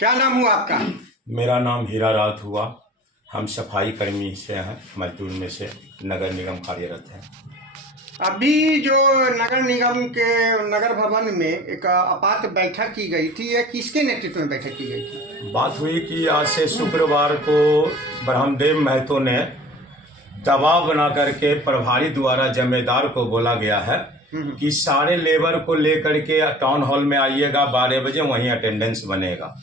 क्या नाम हुआ आपका? मेरा नाम हीरा रात हुआ। हम सफाई कर्मी से हैं, मजदूर में से नगर निगम कार्यरत हैं। अभी जो नगर निगम के नगर भवन में एक आपात बैठक की गई थी, यह किसके नेतृत्व में बैठक की गई थी? बात हुई कि आज से शुक्रवार को ब्रह्मदेव महतो ने दबाव बना करके प्रभारी द्वारा जमींदार को बोला गया है कि सारे लेबर को लेकर के टाउन हॉल में आइएगा 12 बजे, वहीं अटेंडेंस बनेगा।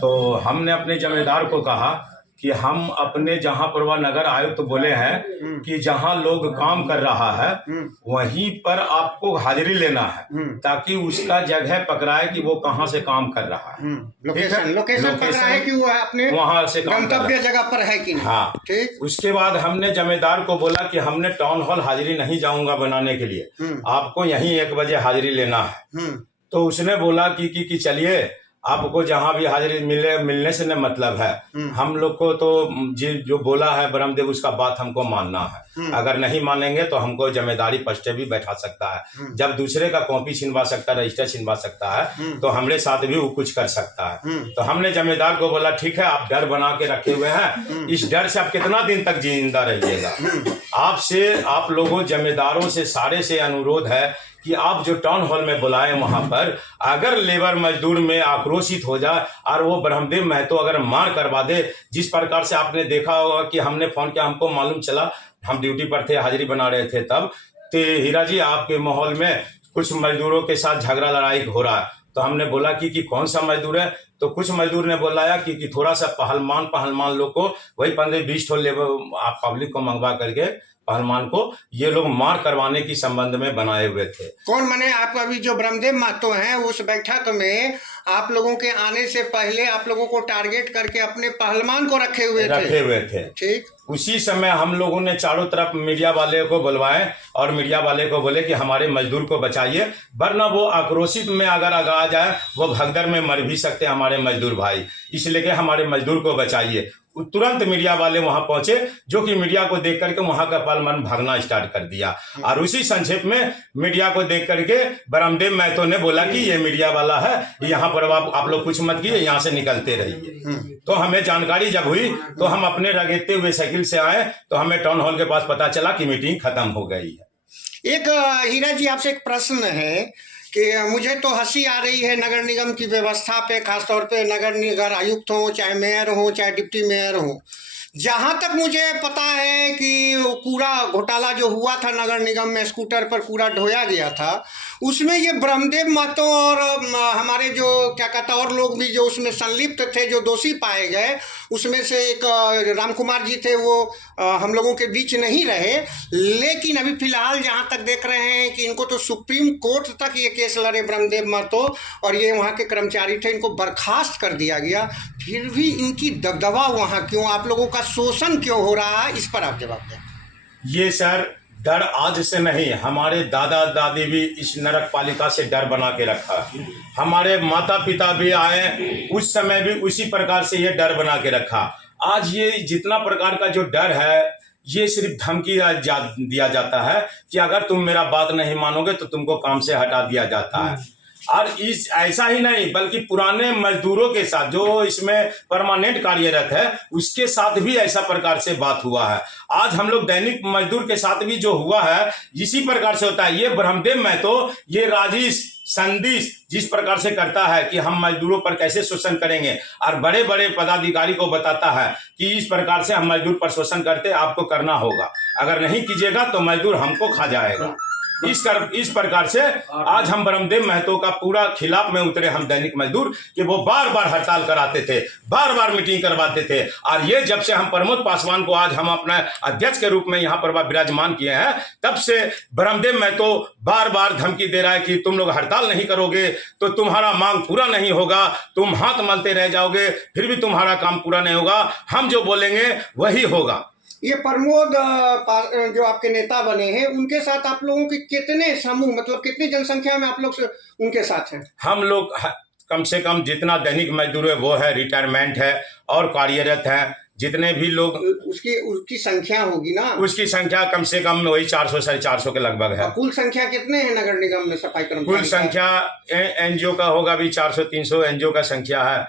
तो हमने अपने जमींदार को कहा कि हम अपने जहां पर वह नगर आयुक्त तो बोले हैं कि जहां लोग काम कर रहा है वहीं पर आपको हाजिरी लेना है ताकि उसका जगह पकड़ाए कि वो कहां से काम कर रहा है। लोकेशन पकड़ाए कि वो अपने वहां से गंतव्य जगह पर है कि नहीं। हाँ, ठीक। उसके बाद हमने जमींदार को बोला कि हमने टाउन हॉल हाजिरी नहीं जाऊंगा बनाने के लिए, आपको यहीं 1 बजे हाजिरी लेना है। तो उसने बोला कि चलिए, आपको जहां भी हाजिरी मिलने से न मतलब है। हम लोग को तो जो बोला है ब्रह्मदेव उसका बात हमको मानना है। अगर नहीं मानेंगे तो हमको जमींदारी पस्टे भी बैठा सकता है। जब दूसरे का कॉपी छिनवा सकता है, रजिस्टर छिनवा सकता है, तो हमरे साथ भी वो कुछ कर सकता है। तो हमने जमींदार को बोला ठीक है, आप डर बना के रखे हुए हैं, इस डर से आप कितना दिन तक जिंदा रहिएगा। आपसे, आप लोगों जमींदारों से सारे से अनुरोध है कि आप जो टाउन हॉल में बुलाए वहां पर अगर लेबर मजदूर में आक्रोशित हो जाए और वो ब्रह्मदेव महतो अगर मार करवा दे, जिस प्रकार से आपने देखा होगा कि हमने फोन किया, हमको मालूम चला, हम ड्यूटी पर थे, हाजिरी बना रहे थे, तब तो हीरा जी आपके माहौल में कुछ मजदूरों के साथ झगड़ा लड़ाई हो रहा है। तो हमने बोला कि कौन सा मजदूर है? तो कुछ मजदूर ने बोलाया कि थोड़ा सा पहलवान लोग को वही 15-20 लेबर आप पब्लिक को मंगवा करके पहलवान को ये लोग मार करवाने की संबंध में बनाए हुए थे। कौन माने? आप अभी जो ब्रह्मदेव महतो हैं उस बैठक में आप लोगों के आने से पहले आप लोगों को टारगेट करके अपने पहलवान को रखे हुए थे। ठीक। उसी समय हम लोगों ने चारों तरफ मीडिया वाले को बुलवाए और मीडिया वाले को बोले कि हमारे मजदूर को बचाइए, वरना वो आक्रोशित में अगर आ जाए, वो भगदड़ में मर भी सकते हमारे मजदूर भाई, इसलिए कि हमारे मजदूर को बचाइए। तुरंत मीडिया वाले वहां पहुंचे, जो कि मीडिया को देख करके वहां का पहलवान भागना स्टार्ट कर दिया। और उसी संक्षेप में मीडिया को देख करके ब्रह्मदेव महतो ने बोला कि ये मीडिया वाला है, यहाँ पर आप लोग कुछ मत कीजिए, यहाँ से निकलते रहिए। तो हमें जानकारी जब हुई तो हम अपने रगेते हुए साइकिल से आए, तो हमें टाउन हॉल के पास पता चला कि मीटिंग खत्म हो गई है। एक हीरा जी आपसे एक प्रश्न है कि मुझे तो हंसी आ रही है नगर निगम की व्यवस्था पे, खासतौर पे नगर आयुक्त हो, चाहे मेयर हो, चाहे डिप्टी मेयर हो। जहाँ तक मुझे पता है कि कूड़ा घोटाला जो हुआ था नगर निगम में, स्कूटर पर कूड़ा ढोया गया था, उसमें ये ब्रह्मदेव महतो और हमारे जो क्या कहता और लोग भी जो उसमें संलिप्त थे, जो दोषी पाए गए, उसमें से एक राम कुमार जी थे, वो हम लोगों के बीच नहीं रहे। लेकिन अभी फिलहाल जहाँ तक देख रहे हैं कि इनको तो सुप्रीम कोर्ट तक ये केस लड़े ब्रह्मदेव महतो, और ये वहाँ के कर्मचारी थे, इनको बर्खास्त कर दिया गया। फिर भी इनकी दबदबा वहाँ क्यों? आप लोगों का शोषण क्यों हो रहा है? इस पर आप जवाब दें। ये सर डर आज से नहीं, हमारे दादा दादी भी इस नरक पालिका से डर बना के रखा। हमारे माता पिता भी आए उस समय भी उसी प्रकार से ये डर बना के रखा। आज ये जितना प्रकार का जो डर है, ये सिर्फ धमकी दिया जाता है कि अगर तुम मेरा बात नहीं मानोगे तो तुमको काम से हटा दिया जाता है। और ऐसा ही नहीं बल्कि पुराने मजदूरों के साथ जो इसमें परमानेंट कार्यरत है उसके साथ भी ऐसा प्रकार से बात हुआ है। आज हम लोग दैनिक मजदूर के साथ भी जो हुआ है इसी प्रकार से होता है। ये ब्रह्मदेव महतो, ये राजेश संदेश जिस प्रकार से करता है कि हम मजदूरों पर कैसे शोषण करेंगे, और बड़े बड़े पदाधिकारी को बताता है कि इस प्रकार से हम मजदूर पर शोषण करते, आपको करना होगा, अगर नहीं कीजिएगा तो मजदूर हमको खा जाएगा। इस प्रकार से आज हम ब्रह्मदेव महतो का पूरा खिलाफ में उतरे हम दैनिक मजदूर कि वो बार बार हड़ताल कराते थे, बार बार मीटिंग करवाते थे। और ये जब से हम प्रमोद पासवान को आज हम अपना अध्यक्ष के रूप में यहाँ पर विराजमान किए हैं, तब से ब्रह्मदेव महतो बार बार धमकी दे रहा है कि तुम लोग हड़ताल नहीं करोगे तो तुम्हारा मांग पूरा नहीं होगा, तुम हाथ मलते रह जाओगे, फिर भी तुम्हारा काम पूरा नहीं होगा, हम जो बोलेंगे वही होगा। ये प्रमोद जो आपके नेता बने हैं, उनके साथ आप लोगों के कितने समूह, मतलब कितनी जनसंख्या में आप लोग उनके साथ हैं? हम लोग कम से कम जितना दैनिक मजदूर है वो है, रिटायरमेंट है और कार्यरत है, जितने भी लोग उसकी संख्या होगी ना, उसकी संख्या कम से कम वही 400-450 के लगभग है। कुल संख्या कितने हैं नगर निगम में सफाई कर्मचारी? कुल संख्या एनजीओ का होगा भी 400-300 एनजीओ का संख्या है,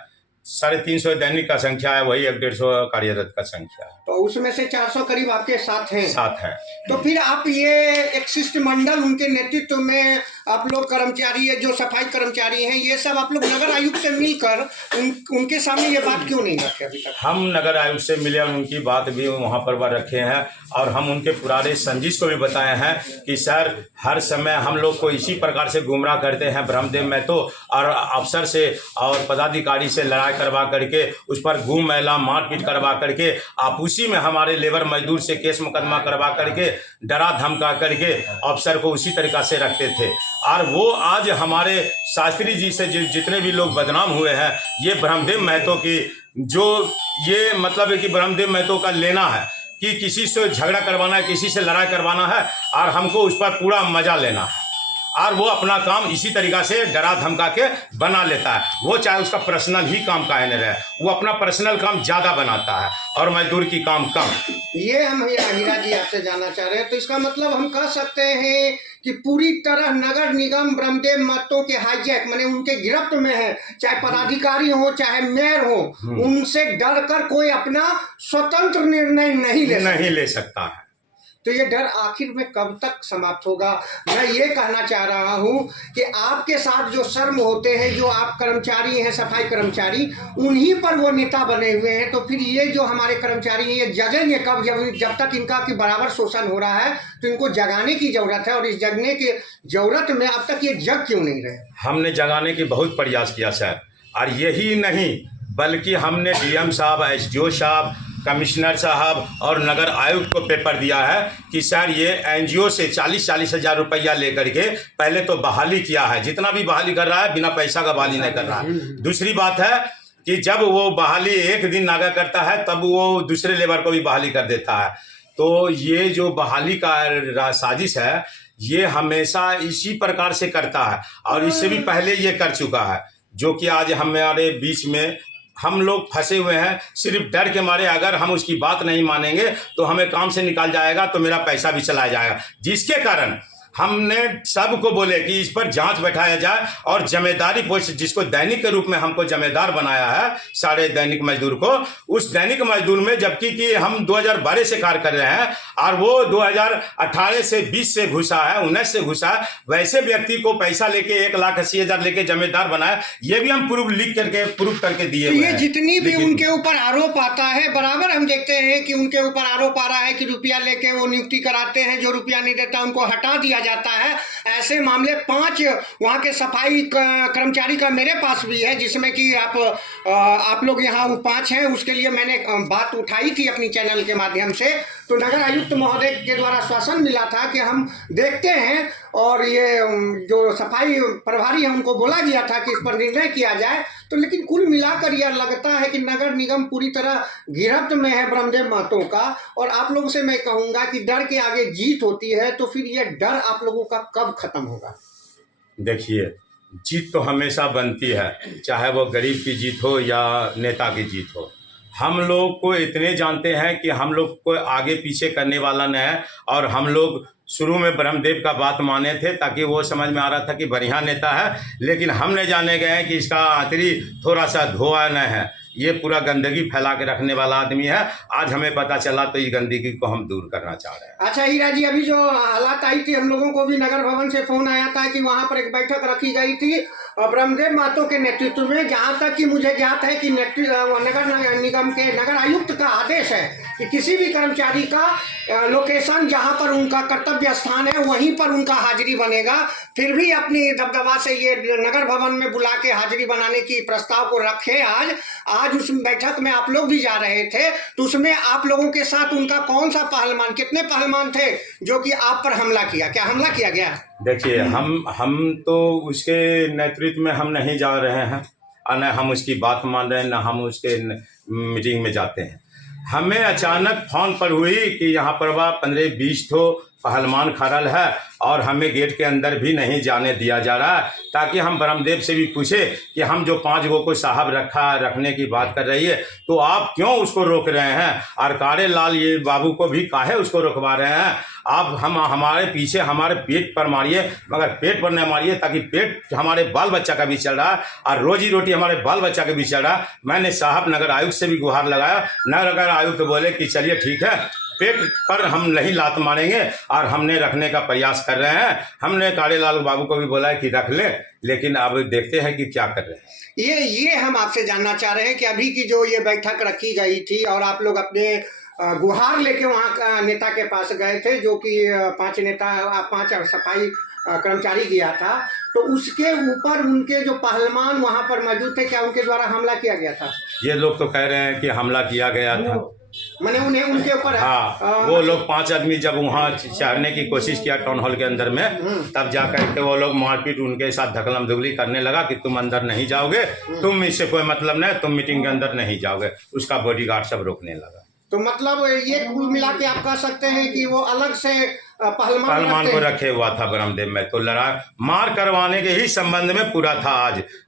350 दैनिक का संख्या है, वही 150 कार्यरत का संख्या है। तो उसमें से 400 करीब आपके साथ हैं। साथ है। तो फिर आप ये एक शिष्टमंडल उनके नेतृत्व में आप लोग कर्मचारी है, जो सफाई कर्मचारी हैं, ये सब आप लोग नगर आयुक्त से मिलकर उनके सामने ये बात क्यों नहीं रखे अभी तक? हम नगर आयुक्त से मिले और उनकी बात भी वहाँ पर रखे हैं और हम उनके पुराने संजीश को भी बताए हैं कि सर हर समय हम लोग को इसी प्रकार से गुमराह करते हैं ब्रह्मदेव महतो, और अफसर से और पदाधिकारी से लड़ाई करवा करके उस पर घूम मैला मारपीट करवा करके आप उसी में हमारे लेबर मजदूर से केस मुकदमा करवा करके डरा धमका करके अफसर को उसी तरीका से रखते थे। और वो आज हमारे शास्त्री जी से जितने भी लोग बदनाम हुए हैं, ये ब्रह्मदेव महतो की जो ये मतलब है कि ब्रह्मदेव महतो का लेना है कि किसी से झगड़ा करवाना है, किसी से लड़ाई करवाना है और हमको उस पर पूरा मजा लेना है, और वो अपना काम इसी तरीका से डरा धमका के बना लेता है। वो चाहे उसका पर्सनल ही काम काहे न रहे, वो अपना पर्सनल काम ज़्यादा बनाता है और मजदूर की काम कम। ये हम हीरा जी आपसे जानना चाह रहे हैं। तो इसका मतलब हम कह सकते हैं कि पूरी तरह नगर निगम ब्रह्मदेव महतो के हाईजैक माने उनके गिरफ्त में है, चाहे पदाधिकारी हो चाहे मेयर हो, उनसे डर कर कोई अपना स्वतंत्र निर्णय नहीं ले सकता है। तो ये डर आखिर में कब तक समाप्त होगा? मैं ये कहना चाह रहा हूँ कि आपके साथ जो शर्म होते हैं, जो आप कर्मचारी हैं, सफाई कर्मचारी, उन्हीं पर वो नेता बने हुए हैं। तो फिर ये जो हमारे कर्मचारी हैं, ये जगेंगे कब? जब तक इनका कि बराबर शोषण हो रहा है तो इनको जगाने की जरूरत है, और इस जगने की जरूरत में अब तक ये जग क्यों नहीं रहे? हमने जगाने की बहुत प्रयास किया सर, और यही नहीं बल्कि हमने डीएम साहब, एसडीओ साहब, कमिश्नर साहब और नगर आयुक्त को पेपर दिया है कि सर ये एनजीओ से 40-40 हज़ार रुपया लेकर के पहले तो बहाली किया है, जितना भी बहाली कर रहा है बिना पैसा का बहाली नहीं कर रहा है। दूसरी बात है कि जब वो बहाली एक दिन नागा करता है तब वो दूसरे लेबर को भी बहाली कर देता है। तो ये जो बहाली का साजिश है ये हमेशा इसी प्रकार से करता है, और इससे भी पहले ये कर चुका है, जो कि आज हमारे बीच में हम लोग फंसे हुए हैं सिर्फ डर के मारे। अगर हम उसकी बात नहीं मानेंगे तो हमें काम से निकाल जाएगा, तो मेरा पैसा भी चला जाएगा, जिसके कारण हमने सबको बोले कि इस पर जांच बैठाया जाए और जिम्मेदारी पोस्ट, जिसको दैनिक के रूप में हमको जिम्मेदार बनाया है सारे दैनिक मजदूर को, उस दैनिक मजदूर में जबकि कि हम 2012 से कार्य कर रहे हैं और वो 2018 से 20 से घुसा है, 19 से घुसा है, वैसे व्यक्ति को पैसा लेके 1,80,000 लेके जिम्मेदार बनाया। ये भी हम प्रूफ लिख करके प्रूफ करके दिए। ये जितनी भी उनके ऊपर आरोप आता है, बराबर हम देखते हैं कि उनके ऊपर आरोप आ रहा है कि रुपया लेके वो नियुक्ति कराते हैं, जो रुपया नहीं देता उनको हटा दिया जाता है। ऐसे मामले 5 वहाँ के सफाई कर्मचारी का मेरे पास भी है, जिसमें कि आप लोग यहाँ 5 हैं, उसके लिए मैंने बात उठाई थी अपनी चैनल के माध्यम से। तो नगर आयुक्त महोदय के द्वारा शासन मिला था कि हम देखते हैं, और ये जो सफाई प्रभारी है उनको बोला गया था कि इस पर निर्णय किया जाए। तो लेकिन कुल मिलाकर यह लगता है कि नगर निगम पूरी तरह गिरफ्त में है ब्रह्मदेव महतो का। और आप लोगों से मैं कहूँगा कि डर के आगे जीत होती है, तो फिर यह डर आप लोगों का कब खत्म होगा? देखिए, जीत तो हमेशा बनती है, चाहे वो गरीब की जीत हो या नेता की जीत हो। हम लोग को इतने जानते हैं कि हम लोग को आगे पीछे करने वाला न है, और हम लोग शुरू में ब्रह्मदेव का बात माने थे ताकि वो समझ में आ रहा था कि बढ़िया नेता है, लेकिन हमने जाने गए कि इसका आंतरी थोड़ा सा धोआ न है, ये पूरा गंदगी फैला के रखने वाला आदमी है। आज हमें पता चला तो इस गंदगी को हम दूर करना चाह रहे हैं। अच्छा हीरा जी, अभी जो हालात आई थी, हम लोगों को भी नगर भवन से फोन आया था कि वहाँ पर एक बैठक रखी गई थी ब्रह्मदेव महतो के नेतृत्व में। जहाँ तक कि मुझे ज्ञात है कि नगर निगम के नगर आयुक्त का आदेश है कि किसी भी कर्मचारी का लोकेशन जहाँ पर उनका कर्तव्य स्थान है वहीं पर उनका हाजिरी बनेगा। फिर भी अपनी दबदबा से ये नगर भवन में बुला के हाजिरी बनाने की प्रस्ताव को रखे। आज उस बैठक में आप लोग भी जा रहे थे, तो उसमें आप लोगों के साथ उनका कौन सा पहलवान, कितने पहलवान थे जो कि आप पर हमला किया? क्या हमला किया गया? देखिए, हम तो उसके नेतृत्व में हम नहीं जा रहे हैं, और न हम उसकी बात मान रहे हैं, न हम उसके मीटिंग में जाते हैं। हमें अचानक फोन पर हुई कि यहाँ पर वह 15-20 ठो पहलवान खड़ल है और हमें गेट के अंदर भी नहीं जाने दिया जा रहा है, ताकि हम ब्रह्मदेव से भी पूछे कि हम जो 5 गो को साहब रखने की बात कर रही है तो आप क्यों उसको रोक रहे हैं, और कारे लाल ये बाबू को भी काहे उसको रोकवा रहे हैं। आप हमारे पीछे हमारे पेट पर मारिए, मगर पेट पर न मारिए, ताकि पेट हमारे बाल बच्चा का भी चल रहा है और रोजी रोटी हमारे बाल बच्चा का भी चल रहा है। मैंने साहब नगर आयुक्त से भी गुहार लगाया, नगर आयुक्त बोले कि चलिए ठीक है, पेट पर हम नहीं लात मारेंगे और हमने रखने का प्रयास कर रहे हैं। हमने कालेलाल बाबू को भी बोला कि रख लें, लेकिन अब देखते हैं कि क्या कर रहे हैं। ये हम आपसे जानना चाह रहे हैं कि अभी की जो ये बैठक रखी गई थी और आप लोग अपने गुहार लेके वहाँ नेता के पास गए थे, जो कि 5 सफाई कर्मचारी गया था, तो उसके ऊपर उनके जो पहलवान वहाँ पर मौजूद थे, क्या उनके द्वारा हमला किया गया था? ये लोग तो कह रहे हैं कि हमला किया गया था। मैंने उन्हें उनके ऊपर वो लोग 5 आदमी जब वहाँ चढ़ने की कोशिश किया टाउन हॉल के अंदर में, तब जाकर के वो लोग मारपीट उनके साथ धकलम धुगली करने लगा कि तुम अंदर नहीं जाओगे, तुम इससे कोई मतलब नहीं, तुम मीटिंग के अंदर नहीं जाओगे। उसका बॉडीगार्ड सब रोकने लगा। तो मतलब ये कुल मिला के आप कह सकते हैं कि वो अलग से पहलवान को रखे हुआ था ब्रह्मदेव में, तो लड़ाई मार करवाने के ही संबंध में पूरा था।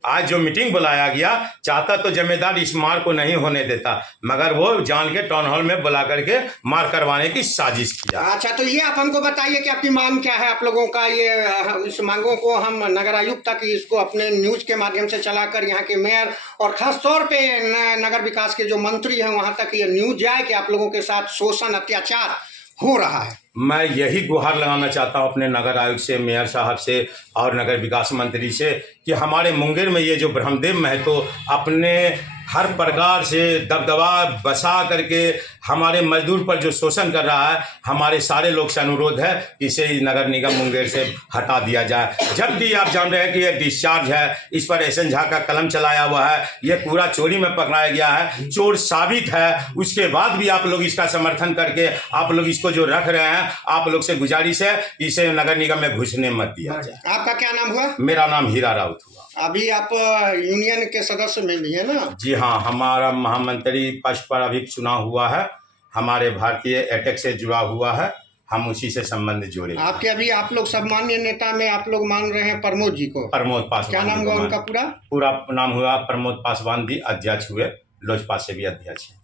आज जो मीटिंग बुलाया गया, चाहता तो जमींदार इस मार को नहीं होने देता, मगर वो जान के टाउन हॉल में बुला करके मार करवाने की साजिश किया। अच्छा, तो ये आप हमको बताइए कि आपकी मांग क्या है आप लोगों का? ये इस मांगों को हम नगर आयुक्त तक इसको अपने न्यूज के माध्यम से चलाकर यहाँ के मेयर और खास तौर पे नगर विकास के जो मंत्री हैं वहाँ तक ये न्यूज जाए कि आप लोगों के साथ शोषण अत्याचार हो रहा है। मैं यही गुहार लगाना चाहता हूं अपने नगर आयुक्त से, मेयर साहब से और नगर विकास मंत्री से कि हमारे मुंगेर में ये जो ब्रह्मदेव महतो अपने हर प्रकार से दबदबा बसा करके हमारे मजदूर पर जो शोषण कर रहा है, हमारे सारे लोग से अनुरोध है कि इसे नगर निगम मुंगेर से हटा दिया जाए। जबकि आप जान रहे हैं कि ये डिस्चार्ज है, इस पर एसएन झा का कलम चलाया हुआ है, ये पूरा चोरी में पकड़ाया गया है, चोर साबित है। उसके बाद भी आप लोग इसका समर्थन करके आप लोग इसको जो रख रहे हैं, आप लोग से गुजारिश है इसे नगर निगम में घुसने मत दिया जाए। आपका क्या नाम हुआ? मेरा नाम हीरा राउत हुआ। अभी आप यूनियन के सदस्य में भी है ना? जी हाँ, हमारा महामंत्री पद पर अभी चुनाव हुआ है, हमारे भारतीय एटेक से जुड़ा हुआ है, हम उसी से संबंध जोड़े। आपके अभी आप लोग सम्मान्य नेता में आप लोग मान रहे हैं प्रमोद जी को? प्रमोद पासवान। क्या नाम हुआ उनका? पूरा नाम हुआ प्रमोद पासवान जी, अध्यक्ष हुए, लोजपा से भी अध्यक्ष है।